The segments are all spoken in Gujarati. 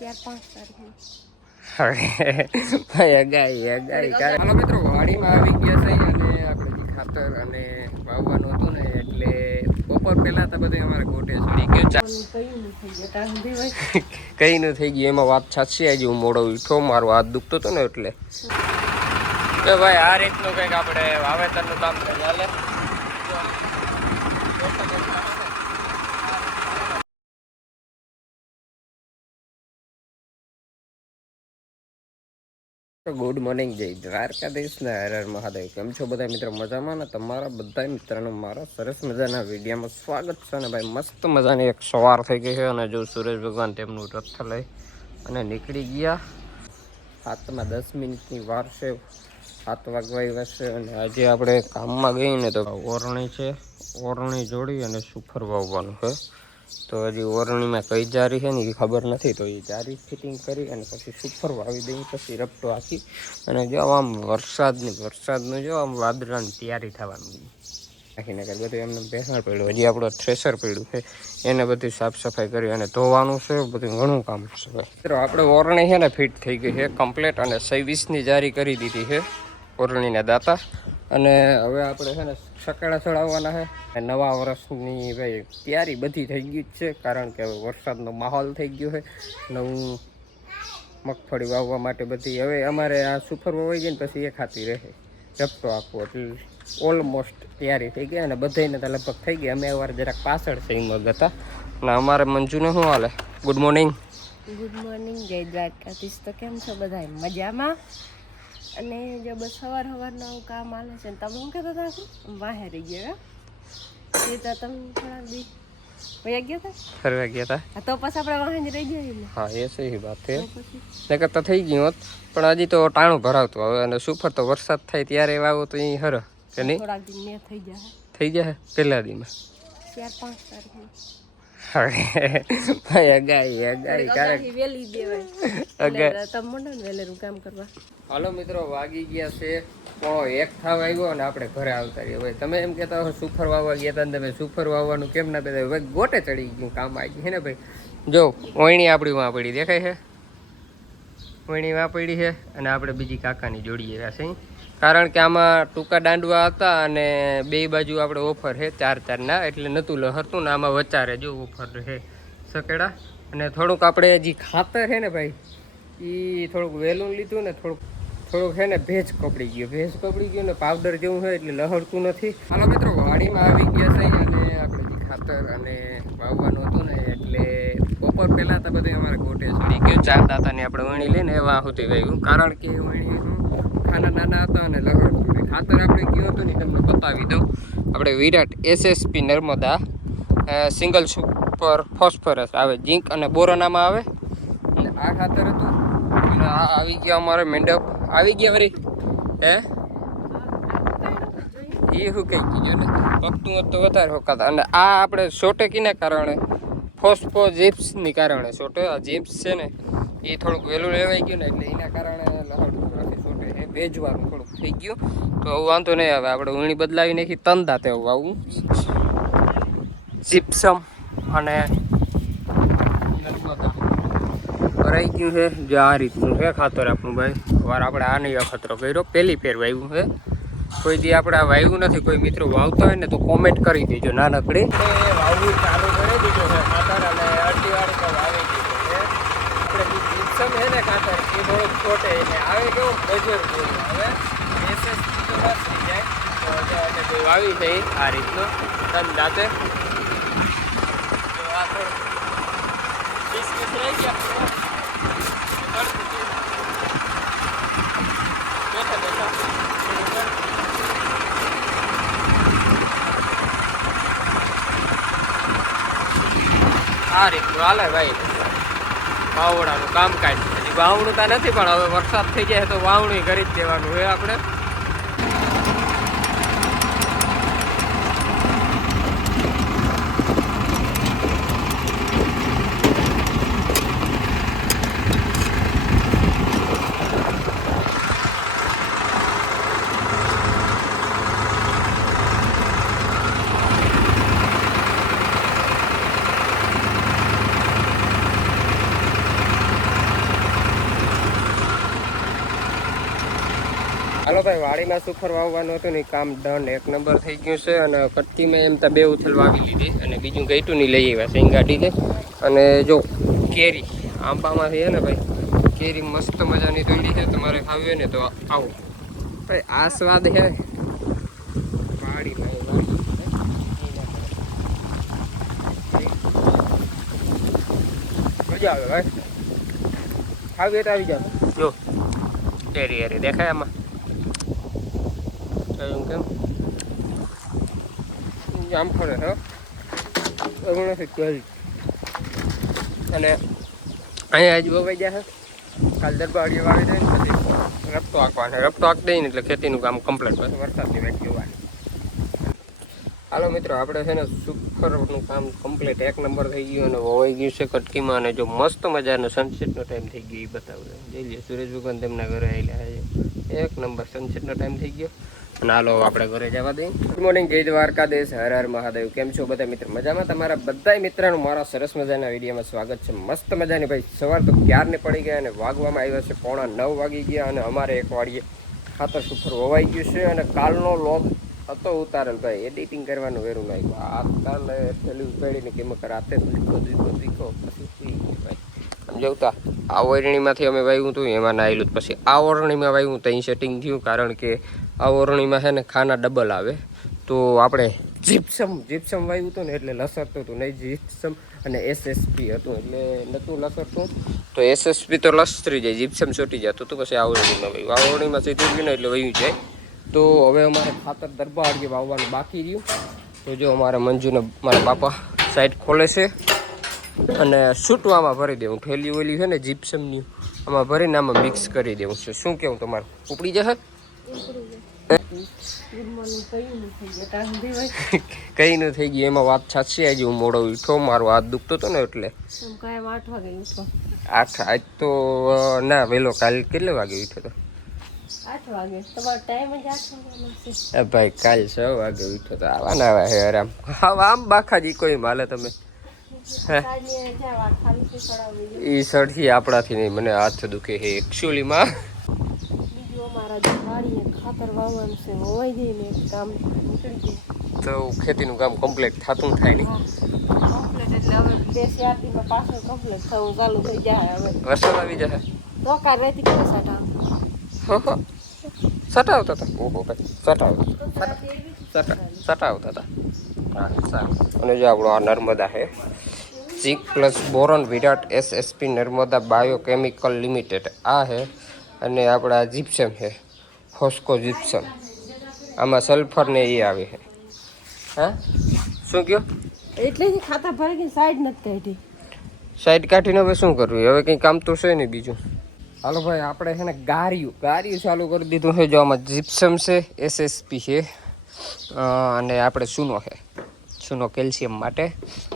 હાલો મિત્રો, વાડીમાં આવી ગયા છે અને આપણે જે ખાતર અને વાવવાનું હતું ને એટલે બપોર પહેલા તો બધું અમારે ગોટે ચડી ગયું. કઈ નું થઈ ગયું એમાં વાત સાચી. આજે હું મોડો ઉઠો, મારો હાથ દુખતો હતો ને એટલે તો ભાઈ આ રીતનું કંઈક આપણે વાવેતરનું કામ ચાલે. ગુડ મોર્નિંગ, જય દ્વારકાધીશ ને હર હર મહાદેવ. કેમ છો બધા મિત્રો? મજામાં ને? તમારા બધા મિત્રોનું મારા સરસ મજાના વિડીયોમાં સ્વાગત છે. ને ભાઈ મસ્ત મજાની એક સવાર થઈ ગઈ છે અને જો સૂરજ ભગવાન તેમનું રથ લઈ અને નીકળી ગયા. 7:10 મિનિટની વાર છે, 7 વાગવા આવ્યા છે. અને આજે આપણે કામમાં ગઈ ને તો ઓરણી છે, ઓરણી જોડી અને સુફર વાવવાનું છે. તો હજી ઓરણીમાં કઈ જારી છે ને એ ખબર નથી, તો એ જારી ફિટિંગ કરી અને પછી સુફર વાવી દઈએ, પછી રપટો હાકી અને જો આમ વરસાદનું જો આમ વાદળાની તૈયારી થવાની નાખીને કરે બધું એમને બેસાડ પડ્યું. હજી આપણું થ્રેસર પડ્યું છે, એને બધી સાફ સફાઈ કરી અને ધોવાનું છે, બધું ઘણું કામ છે. મિત્રો આપણે ઓરણી છે ને ફિટ થઈ ગઈ છે કમ્પ્લીટ અને 26ની જારી કરી દીધી છે ઓરણીના દાતા. અને હવે આપણે છે ને સકેડા ચડાવવાના છે. નવા વર્ષની ભાઈ તૈયારી બધી થઈ ગઈ જ છે, કારણ કે હવે વરસાદનો માહોલ થઈ ગયો છે. નવું મગફળી વાવવા માટે બધી હવે અમારે આ સુફર વવાઈ ગઈ ને પછી એ ખાતી રહે ઝપટો આખો, એટલે ઓલમોસ્ટ તૈયારી થઈ ગઈ અને બધાને તો લગભગ થઈ ગઈ. અમે વાર જરાક પાછળ છે એમાં હતા અને અમારે મંજુને શું હાલે? Good morning. ગુડ મોર્નિંગ, જય દ્વારકાધીશ. તો કેમ છો બધા? મજામાં? અને જો બસ સવારનું કામ હાલે છે ને તમે શું કહેતા હતા? વાહે રહી ગયા એ તો તમે થોડાક દી વયા ગયા હતા, ફરવા ગયા હતા, તો પછી આપણે વાહન રહી ગયા ને. હા એ સહી વાત છે, ને કરતા થઈ ગયું હોત પણ હજી તો ટાણું ભરાવતું હવે. અને સુફર તો વરસાદ થાય ત્યારે વાવો તો અહીં હર કે નહીં? થોડાક દિન ને થઈ જાય પહેલા દીમાં 4-5 તારીખે કામ કરવા. હાલો મિત્રો, વાગી ગયા છે 1 થવા આવ્યો અને આપણે ઘરે આવતા રહીએ. હવે તમે એમ કહેતા હો સુફર વાવવા ગયા હતા ને તમે સુફર વાવવાનું કેમ ના કહેતા? હવે ગોટે ચડી ગયું, કામ આવી ગયું હે ને ભાઈ. જો ઓયણી આપણી વાં પડી દેખાય છે, ઓયણી વાં પડી છે અને આપણે બીજી કાકાની જોડી આવ્યા છે, કારણ કે આમાં ટૂંકા દાંડવા હતા અને બે બાજુ આપણે ઓફર છે 4-4ના, એટલે નહોતું લહરતું ને આમાં વચારે જો ઓફર છે સકેડા. અને થોડુંક આપણે હજી ખાતર છે ને ભાઈ એ થોડુંક વહેલું લીધું ને થોડુંક છે ને ભેજ કપડી ગયો ને પાવડર જેવું છે એટલે લહરતું નથી. હાલો મિત્રો, વાડીમાં આવી ગયા છે અને આપણે જે ખાતર અને વાવવાનું હતું ને એટલે બપોર પહેલાં તો બધું અમારે ગોટે ચડી ગયું. 4 દાંતાની આપણે વણી લઈને એવા સુધી વાવ્યું, કારણ કે વણી ખાના નાના હતા અને લહરતું ખાતર આપણે ગયું હતું ને તમને બતાવી દઉં. આપણે વિરાટ SSP Narmada single super phosphorus આવે, ઝીંક અને બોરોનામાં આવે. અને આ ખાતર હતું અને આ આવી ગયા અમારે મેંડપ આવી ગયા વળી હે એ શું કહી ગયું ને પકતું હોત તો વધારે હોકાતા. અને આ આપણે સોટેકીને કારણે ફોસ્ફો જીપ્સની કારણે સોટે. આ જીપ્સ છે ને એ થોડુંક વહેલું લેવાઈ ગયું ને એટલે એના કારણે લહરતું નથી, સોટે એ ભેજવાનું થોડુંક થઈ ગયું. તો વાંધો નહીં, હવે આપણે વીણી બદલાવી નાખી તંદા તેવું આવું જીપ્સમ અને ભરાઈ ગયું છે. જે આ રીતનું છે ખાતર આપણું ભાઈ. વાર આપણે આ નહીં અખતરો કર્યો, પહેલી ફેર વાવ્યું છે. કોઈ દી આપણે આ વાવ્યું નથી. કોઈ મિત્રો વાવતા હોય ને તો કોમેન્ટ કરી દેજો. નાનકડી વાવવું ચાલુ કરી દીધું છે ખાતર અને અડધી વાર તો વાવી દીધું છે. આપણે જીપ્સમ છે ને ખાતર એ થોડુંક છોટે એટલે આવે કેવું બજર જેવું હવે એસએસ તો બસ થઈ જાય. તો કોઈ વાવી છે આ રીતનું તન દાંતે. તો આ થોડું 20 રહી ગયા. આ રીતનું હાલે ભાઈ વાવડાનું કામકાજ. હજી વાવણું નથી પણ હવે વરસાદ થઈ જાય તો વાવણી કરી જ દેવાનું હોય આપણે. હાલો ભાઈ, વાડીમાં સુફર વાવવાનું હતું ને કામ ડન, એક નંબર થઈ ગયું છે. અને કટકીમાં એમ તો 2 ઉથલ વાવી લીધી અને બીજું ગઈટું નહીં લઈ આવ્યા સિંગાડી દે. અને જો કેરી આંબામાંથી છે ને ભાઈ, કેરી મસ્ત મજાની તોડી છે. તમારે ખાવી હોય ને તો આવો ભાઈ, આ સ્વાદ છે વાડીમાં. મજા આવે ભાઈ, ખાવી તો આવી જાવ. જો કેરી એરી દેખાય આમાં કેમ જામફળ હે એવું નથી કેરી. અને અહીંયા હજી વવાઈ જાય છે. કાલ દરબારીએ વાવી દે ને પછી રપતો આંકવાનો, રપતો આંક દઈએ ને એટલે ખેતીનું કામ કમ્પ્લીટ. પછી વરસાદની વેચ જોવાની. હાલો મિત્રો, આપણે છે ને સુપરનું કામ કમ્પ્લીટ એક નંબર થઈ ગયું અને વવાઈ ગયું છે કટકીમાં. અને જો મસ્ત મજાનો સનસેટનો ટાઈમ થઈ ગયો એ બતાવું જઈ લે. સુરેશ ભગવાન તેમના ઘરે આવેલા છે, એક નંબર સનસેટનો ટાઈમ થઈ ગયો. અને હાલો આપણે ઘરે જવા દઈએ. ગુડ મોર્નિંગ, જય દ્વારકાધીશ, હર હર મહાદેવ. કેમ છો બધા મિત્રો? મજામાં? તમારા બધા મિત્રોનું મારા સરસ મજાના વિડીયોમાં સ્વાગત છે. મસ્ત મજાની ભાઈ સવાર તો ક્યારને પડી ગયા અને વાગવામાં આવ્યા છે 9:15 વાગી ગયા. અને અમારે એક વાડીએ ખાતર સુપર વવાઈ ગયું છે. અને કાલનો લોગ હતો ઉતારેલ ભાઈ, એડિટિંગ કરવાનું વેરું નહીં. આ કાલે પેલી ઉપાડીને કેમ રાતે દીકો પછી ભાઈ સમજાવતા. આ ઓરણીમાંથી અમે વાવ્યું હતું એમાં નાયેલું. પછી આ ઓરણીમાં વાવ્યું ત્યાં સેટિંગ થયું, કારણ કે આ ઓરણીમાં છે ને ખાના ડબલ આવે. તો આપણે જીપ્સમ વાવ્યું હતું ને એટલે લસરતું હતું નહીં. જીપ્સમ અને SSP હતું એટલે નહોતું લસરતું. તો SSP તો લસરી જાય, જીપ્સમ છૂટી જતું હતું. પછી આ ઓરણીમાં વાવ્યું, આ ઓરણીમાં સીધું ગયું ને એટલે વયું જાય. તો હવે અમારે ખાતર દરબારીએ વાવવાનું બાકી રહ્યું. તો જો અમારા મંજુને મારા બાપા સાઈડ ખોલે છે અને છૂટવામાં ભરી દેવું. ઠેલી ઓલી છે ને જીપ્સમની, આમાં ભરીને આમાં મિક્સ કરી દેવું છે. શું કેવું તમારું? ઉપડી જશે? કઈ નું થઈ ગયું એમાં વાત સાચી. આજે હું મોડો ઉઠો, મારો હાથ દુખતો હતો ને એટલે 8 આજ તો ના વહેલો. કાલ કેટલા વાગે ઉઠ્યો હતો? 8 વાગે. તમારો ટાઈમ જ 8 વાગે. ભાઈ કાલ 6 વાગે ઉઠ્યો તો. આવાના આવા હે આરામ. હા, આમ બાખાજી કોઈ માલે તમે એ સડથી આપણાથી નહીં. મને હાથ દુખે છે એકચ્યુઅલીમાં. બીજું અમારા જે વાડીએ ખાતર વાવવાનું છે, વવાઈ જઈને એક કામ નીકળી જાય તો ખેતીનું કામ કમ્પ્લીટ થતું થાય નહીં. કમ્પ્લીટ એટલે હવે 2-4 દિવસમાં પાછળ કમ્પ્લીટ થવું ચાલુ થઈ જાય. હવે વરસાદ આવી જશે. તો કાલ રહેતી કે સાટા સટાવતા હતા. ઓહો ભાઈ, સટાવતા હતા. હા સારું. અને જો આપણો આ નર્મદા છે, ઝીંક પ્લસ બોરોન વિરાટ SSP નર્મદા બાયોકેમિકલ લિમિટેડ આ છે. અને આપણા જીપ્સમ છે, ફોસ્કો જીપ્સમ. આમાં સલ્ફર ને એ આવે છે. હા શું કહો? એટલે જ ખાતા ભરી ગઈ, સાઈડ નથી કાઢી. સાઈડ કાઢીને હવે શું કરવું? હવે કંઈ કામ તો છે નહીં બીજું. હાલો ભાઈ, આપણે છે ને ગારિયું ચાલુ કરી દીધું છે. જો આમાં જીપ્સમ છે, SSP છે અને આપણે ચૂનો છે, ચૂનો કેલ્શિયમ માટે.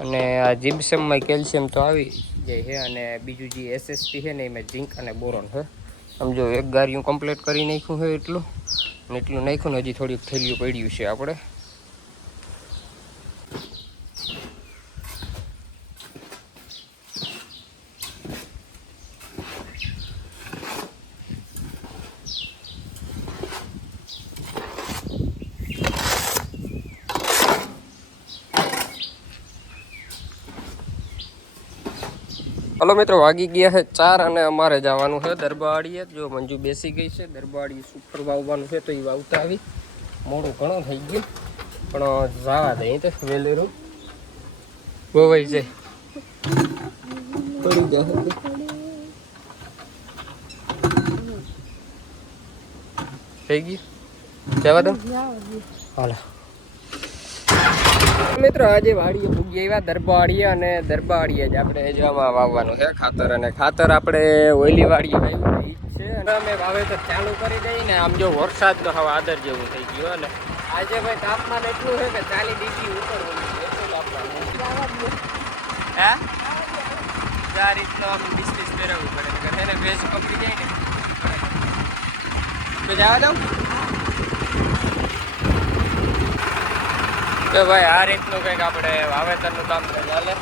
અને આ જીપ્સમમાં કેલ્શિયમ તો આવી જાય છે. અને બીજું જે SSP છે ને એમાં ઝીંક અને બોરોન છે. સમજો એક ગારિયું કમ્પ્લીટ કરી નાખ્યું છે એટલું. અને એટલું નાખ્યું ને હજી થોડીક થેલીઓ પડ્યું છે આપણે. હલો મિત્રો, વાગી ગયા છે 4 અને અમારે જવાનું છે દરબારીએ. જો મંજુ બેસી ગઈ છે, દરબારી સુપર વાવવાનું છે તો એ વાવતા આવી. મોડું ઘણું થઈ ગયું પણ જવા દે તો વેલેરું વવાઈ જાય. થઈ ગયું, જવા દો. હાલો મિત્રો, આજે વાડીએ પૂગી આવ્યા દરબારીએ. અને દરબારીએ જ આપણે જવામાં વાવવાનું છે ખાતર. અને ખાતર આપણે ઓઈલી વાડીએ વાવ્યું એ જ છે. અને અમે વાવેતર ચાલુ કરી દઈએ ને. આમ જો વરસાદનો હવે આદર જેવું થઈ ગયું. અને આજે ભાઈ તાપમાન એટલું છે કે 40 ડિગ્રી ઉપર હે આ રીતનો આમ ડિસ્ટેન્સ પહેરવું પડે. એને ભેજ પકડી જાય ને તો જવા દઉં તો ભાઈ આ રીતનું કંઈક આપણે વાવેતરનું કામ ચાલે.